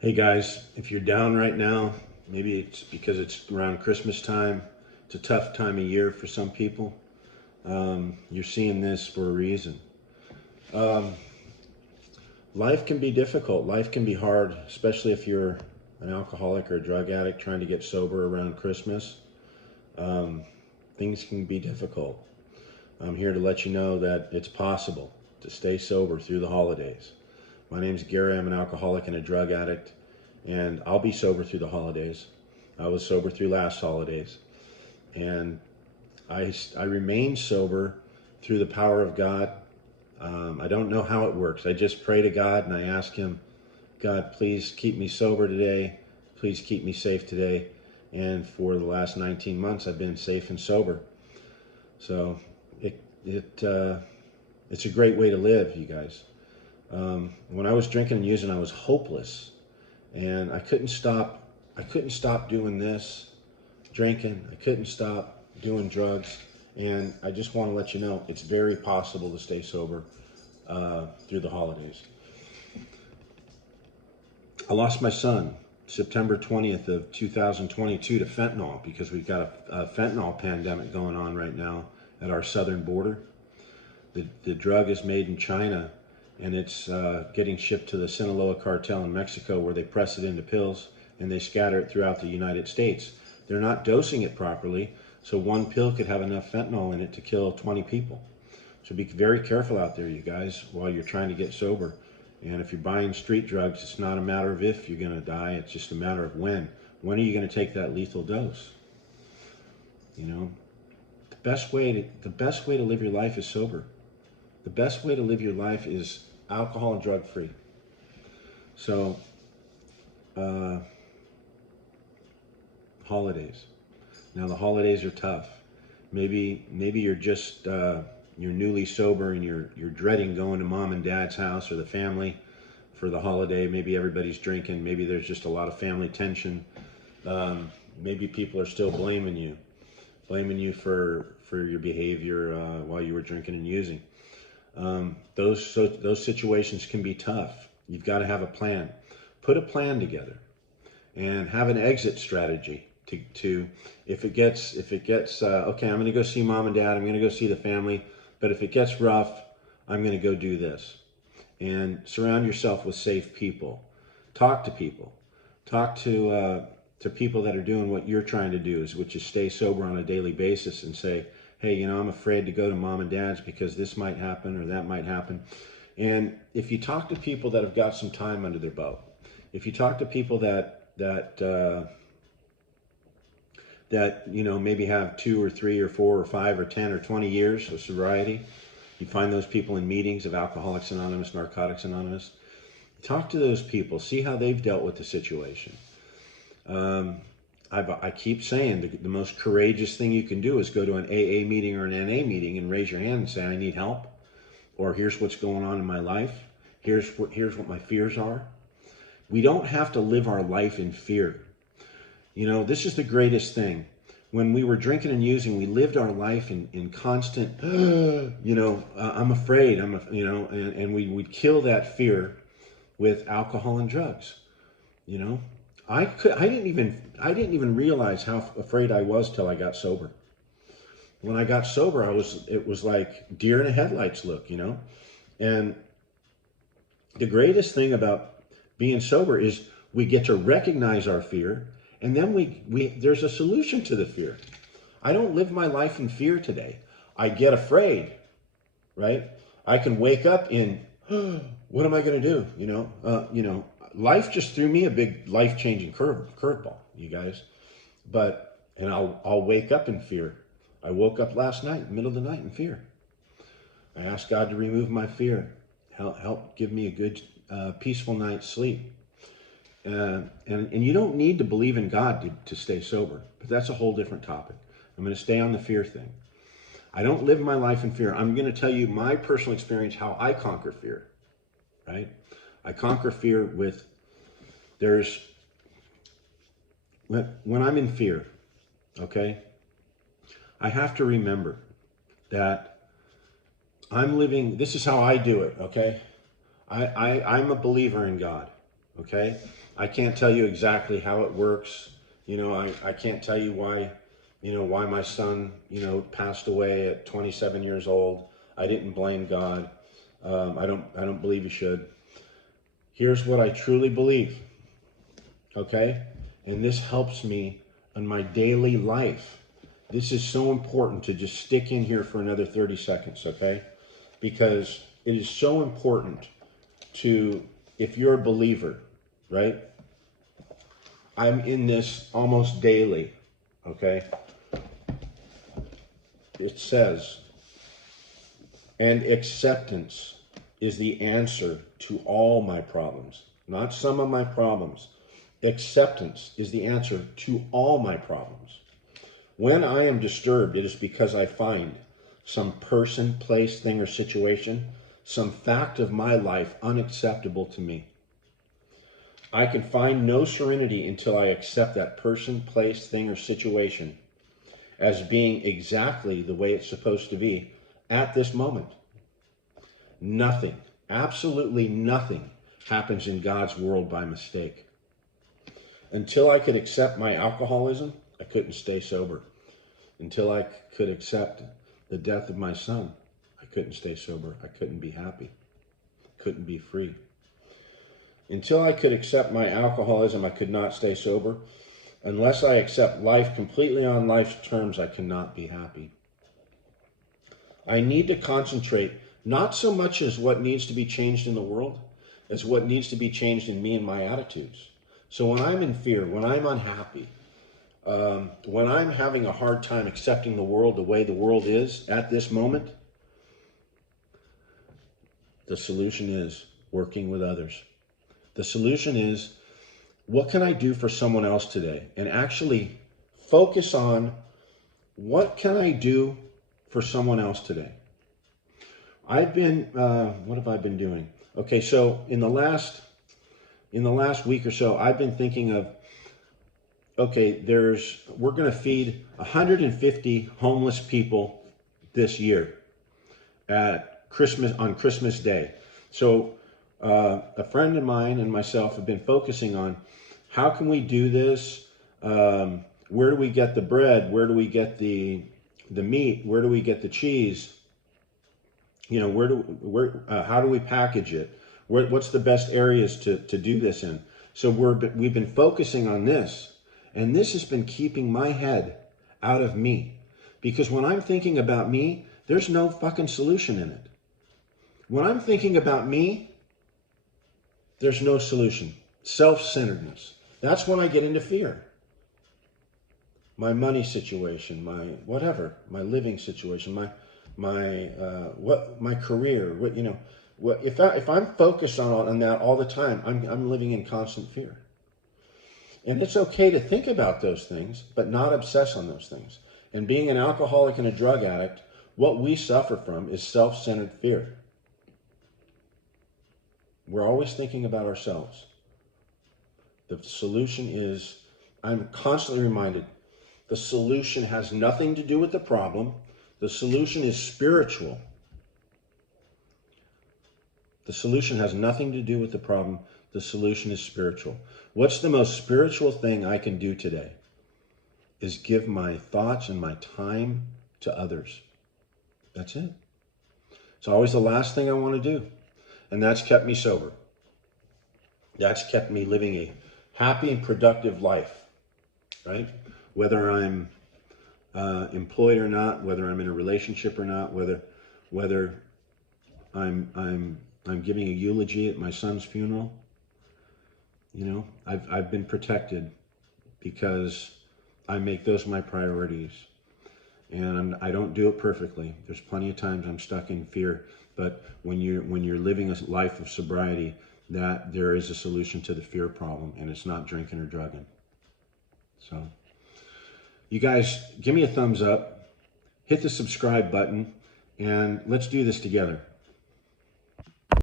Hey guys, if you're down right now, maybe it's because it's around Christmas time. It's a tough time of year for some people. You're seeing this for a reason. Um, Life can be difficult. Life can be hard, especially if you're an alcoholic or a drug addict trying to get sober around Christmas. Um, Things can be difficult. I'm here to let you know that it's possible to stay sober through the holidays. My name's Gary. I'm an alcoholic and a drug addict, and I'll be sober through the holidays. I was sober through last holidays, and I remain sober through the power of God. I don't know how it works. I just pray to God and I ask Him, God, please keep me sober today. Please keep me safe today. And for the last 19 months, I've been safe and sober. So it, it, uh, it's a great way to live, you guys. When I was drinking and using, I was hopeless, and I couldn't stop. I couldn't stop doing this, drinking. I couldn't stop doing drugs, and I just want to let you know it's very possible to stay sober through the holidays. I lost my son September 20th of 2022 to fentanyl because we've got a fentanyl pandemic going on right now at our southern border. The drug is made in China, and it's getting shipped to the Sinaloa cartel in Mexico, where they press it into pills and they scatter it throughout the United States. They're not dosing it properly, so one pill could have enough fentanyl in it to kill 20 people. So be very careful out there, you guys, while you're trying to get sober. And if you're buying street drugs, it's not a matter of if you're going to die, it's just a matter of when. When are you going to take that lethal dose? You know, the best way to live your life is sober. The best way to live your life is alcohol and drug free. So, uh, holidays. Now the holidays are tough. Maybe you're newly sober and you're dreading going to mom and dad's house or the family for the holiday. Maybe everybody's drinking. Maybe there's just a lot of family tension. Maybe people are still blaming you for your behavior while you were drinking and using. Those situations can be tough. You've got to have a plan. Put a plan together and have an exit strategy to if it gets okay, I'm going to go see mom and dad. I'm going to go see the family. But if it gets rough, I'm going to go do this. And surround yourself with safe people. Talk to people. Talk to people that are doing what you're trying to do, which is stay sober on a daily basis, and say, hey, I'm afraid to go to mom and dad's because this might happen or that might happen. And if you talk to people that have got some time under their belt, if you talk to people that maybe have 2 or 3 or 4 or 5 or 10 or 20 years of sobriety, you find those people in meetings of Alcoholics Anonymous, Narcotics Anonymous. Talk to those people, see how they've dealt with the situation. Um, I keep saying the most courageous thing you can do is go to an AA meeting or an NA meeting and raise your hand and say, I need help, or here's what's going on in my life. Here's what my fears are. We don't have to live our life in fear. This is the greatest thing. When we were drinking and using, we lived our life in constant, I'm afraid, and we'd kill that fear with alcohol and drugs. You know, I didn't even realize how afraid I was till I got sober. When I got sober, it was like deer in the headlights look. And the greatest thing about being sober is we get to recognize our fear, and then we there's a solution to the fear. I don't live my life in fear today. I get afraid, right? I can wake up in, what am I going to do? Life just threw me a big life-changing curveball, you guys. And I'll wake up in fear. I woke up last night, middle of the night, in fear. I asked God to remove my fear, help give me a good, peaceful night's sleep. And you don't need to believe in God to stay sober, but that's a whole different topic. I'm going to stay on the fear thing. I don't live my life in fear. I'm going to tell you my personal experience, how I conquer fear, right? I conquer fear when I'm in fear, okay, I have to remember that this is how I do it, okay? I'm a believer in God, okay? I can't tell you exactly how it works. I can't tell you why, why my son, passed away at 27 years old. I didn't blame God. I don't believe you should. Here's what I truly believe, okay? And this helps me in my daily life. This is so important to just stick in here for another 30 seconds, okay? Because it is so important to, if you're a believer, right? I'm in this almost daily, okay? It says, and acceptance is the answer to all my problems, not some of my problems. Acceptance is the answer to all my problems. When I am disturbed, it is because I find some person, place, thing, or situation, some fact of my life unacceptable to me. I can find no serenity until I accept that person, place, thing, or situation as being exactly the way it's supposed to be at this moment. Nothing, absolutely nothing, happens in God's world by mistake. Until I could accept my alcoholism, I couldn't stay sober. Until I could accept the death of my son, I couldn't stay sober. I couldn't be happy. Couldn't be free. Until I could accept my alcoholism, I could not stay sober. Unless I accept life completely on life's terms, I cannot be happy. I need to concentrate not so much as what needs to be changed in the world, as what needs to be changed in me and my attitudes. So when I'm in fear, when I'm unhappy, when I'm having a hard time accepting the world the way the world is at this moment, the solution is working with others. The solution is, what can I do for someone else today? And actually focus on, what can I do for someone else today? What have I been doing? Okay, so in the last week or so, I've been thinking of, okay, we're going to feed 150 homeless people this year at Christmas, on Christmas Day. So a friend of mine and myself have been focusing on, how can we do this? Where do we get the bread? Where do we get the meat? Where do we get the cheese? How do we package it? What's the best areas to do this in? So we've been focusing on this, and this has been keeping my head out of me, because when I'm thinking about me, there's no fucking solution in it. When I'm thinking about me, there's no solution. Self-centeredness. That's when I get into fear. My money situation, my whatever, my living situation, my career, if I'm focused on that all the time, I'm living in constant fear. And it's okay to think about those things, but not obsess on those things. And being an alcoholic and a drug addict, what we suffer from is self-centered fear. We're always thinking about ourselves. The solution is, I'm constantly reminded, the solution has nothing to do with the problem. The solution is spiritual. The solution has nothing to do with the problem. The solution is spiritual. What's the most spiritual thing I can do today? Is give my thoughts and my time to others. That's it. It's always the last thing I want to do. And that's kept me sober. That's kept me living a happy and productive life, right? Whether I'm employed or not, whether I'm in a relationship or not, whether I'm giving a eulogy at my son's funeral, I've been protected because I make those my priorities. And I don't do it perfectly. There's plenty of times I'm stuck in fear, but when you're living a life of sobriety, that there is a solution to the fear problem, and it's not drinking or drugging. So, you guys, give me a thumbs up, hit the subscribe button, and let's do this together.